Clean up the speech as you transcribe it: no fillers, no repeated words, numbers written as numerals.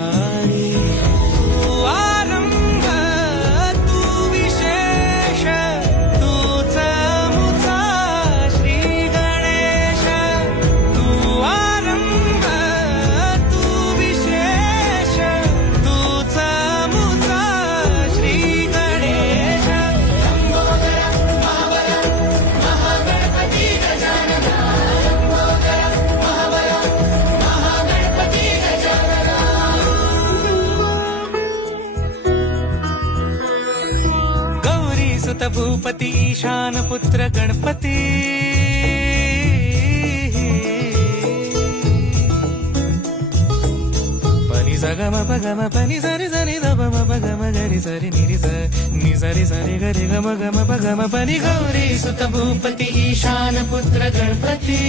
तू आरंभ तू विशेष तूच मुचा श्री गणेश तू आरंभ तू विशेष तूच मुचा श्री गणेश गौरी सुत भूपती ईशान पुत्र गणपती पनी सगम पगम पनी सरी सरी दम पगम गरी सरी निरी नि सरी सरी गरी गम गम पगम पनी गौरी सुत भूपती ईशान पुत्र गणपती